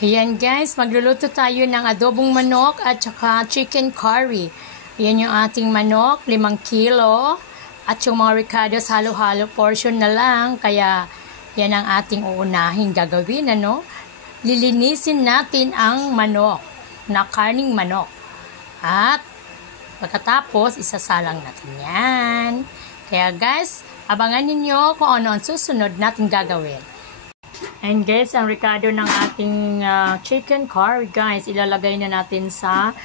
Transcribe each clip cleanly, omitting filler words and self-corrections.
Ayan guys, magluluto tayo ng adobong manok at saka chicken curry. Ayan yung ating manok, 5 kilo. At yung mga ricados, halo-halo portion na lang. Kaya yan ang ating uunahing gagawin. Lilinisin natin ang manok, na karning manok. At pagkatapos, isasalang natin yan. Kaya guys, abangan ninyo kung ano ang susunod natin gagawin. And guys, ang ricado ng ating chicken curry, guys, ilalagay na natin sa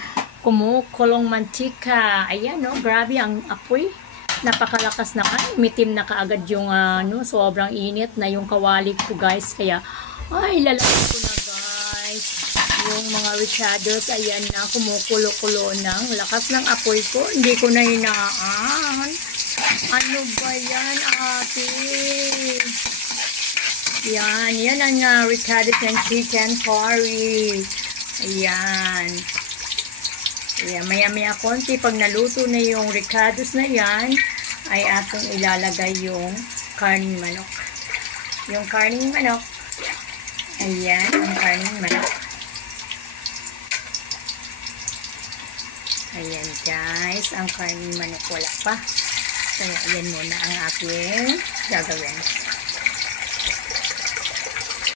kumukulong mantika. Ayan, grabe ang apoy. Napakalakas na mitim na kaagad yung sobrang init na yung kawali ko, guys. Kaya, ilalagay ko na, guys, yung mga ricados. Ayan na, kumukulo-kulo ng lakas ng apoy ko. Hindi ko na hinaan. Ano ba yan, ate? Yan ang ricados ng chicken curry. Ayan. Ayan, maya-maya konti, pag naluto na yung ricados na yan, ay ating ilalagay yung karning manok. Yung karning manok. Ayan, ang karning manok. Ayan guys, ang karning manok wala pa. Kaya ayan muna ang ating gagawin.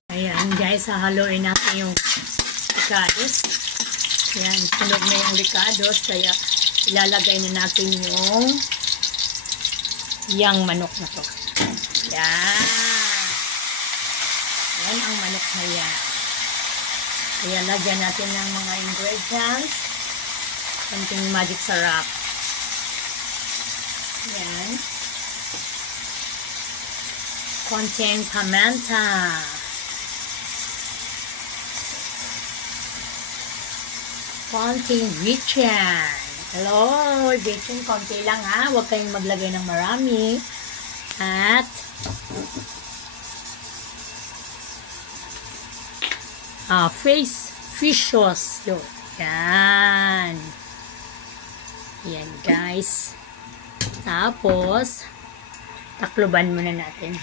Ayan guys, hahaluin natin yung ricados. Ayan, sunog na yung ricados. Kaya ilalagay na natin yung manok na to. Ayan. Ayan ang manok na yan. Kaya lagyan natin ng mga ingredients. Konting magic sarap. Ayan. Konting pimenta. Konting vichin. Hello, vichin, konti lang ha. Huwag kayong maglagay ng marami. At fish sauce. Yun. Yan. Yan guys. Tapos, takluban muna natin.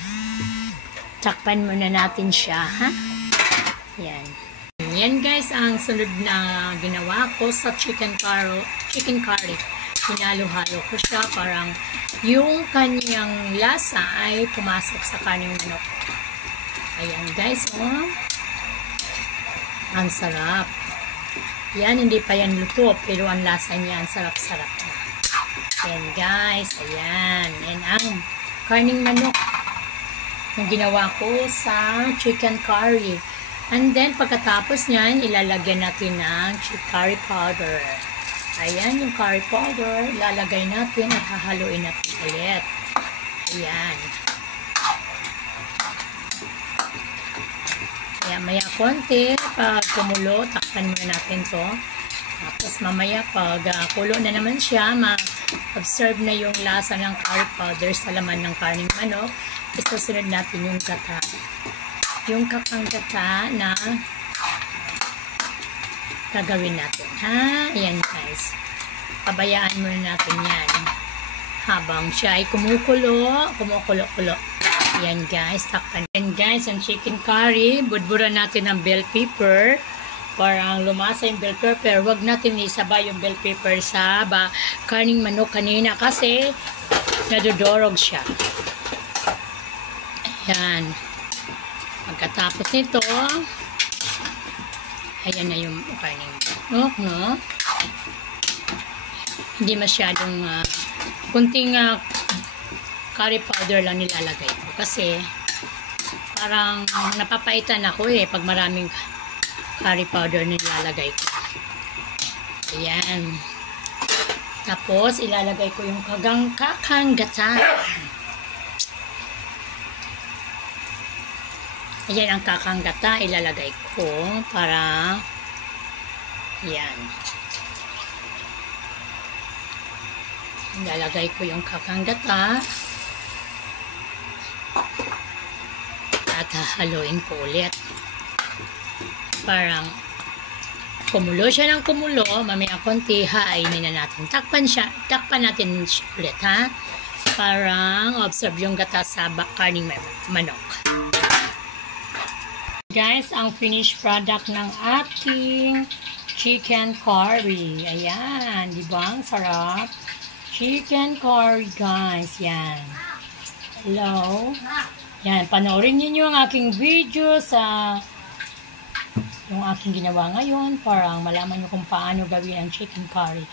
Takpan muna natin siya ha. Yan. Yan guys, ang sunod na ginawa ko sa chicken curry. Hinalo-halo ko siya parang yung kanyang lasa ay pumasok sa karning manok. Ayan guys, ang sarap. Yan, hindi pa yan luto, pero ang lasa niya, ang sarap-sarap na. Ayan guys, ayan. Yan ang karning manok na ginawa ko sa chicken curry. And then, pagkatapos niyan, ilalagyan natin ng curry powder. Ayan, yung curry powder, ilalagay natin at hahaluin natin ulit. Ayan. Ayan, maya konti, pag kumulo, takpan muna natin to. Tapos mamaya, pag kulo na naman siya, ma-observe na yung lasa ng curry powder sa laman ng karning manok, isusunod natin yung gata. Yung kakanggata na gagawin natin, ha? Ayan guys. Pabayaan muna natin yan. Habang siya ay kumukulo. Ayan guys, takpan. Ayan guys, ang chicken curry, budburan natin ng bell pepper. Parang lumasa yung bell pepper. Huwag natin isabay yung bell pepper sa karning manok kanina kasi nadodorog siya. Ayan. Pagkatapos nito, ayan na yung karning manok, no? Hindi masyadong, kunting curry powder lang nilalagay ko. Kasi, parang napapaitan ako pag maraming curry powder nilalagay ko. Ayan. Tapos, ilalagay ko yung kakanggata. Ayan ang kakanggata, ilalagay ko para yan. Ilalagay ko yung kakanggata at hahaluin ko ulit. Parang kumulo siya ng kumulo, mamaya konti hainin na natin. Takpan natin ulit ha. Parang observe yung gata sa karning manok. guys ang finished product ng ating chicken curry. Ayan, di ba? Ang sarap. Chicken curry, guys. Yan. Hello. Yan, panoorin niyo ang aking video sa yung aking ginawa ngayon para malaman niyo kung paano gawin ang chicken curry.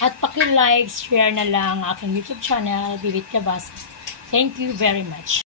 At paki-like, share na lang aking YouTube channel, Bibit Kabasa. Thank you very much.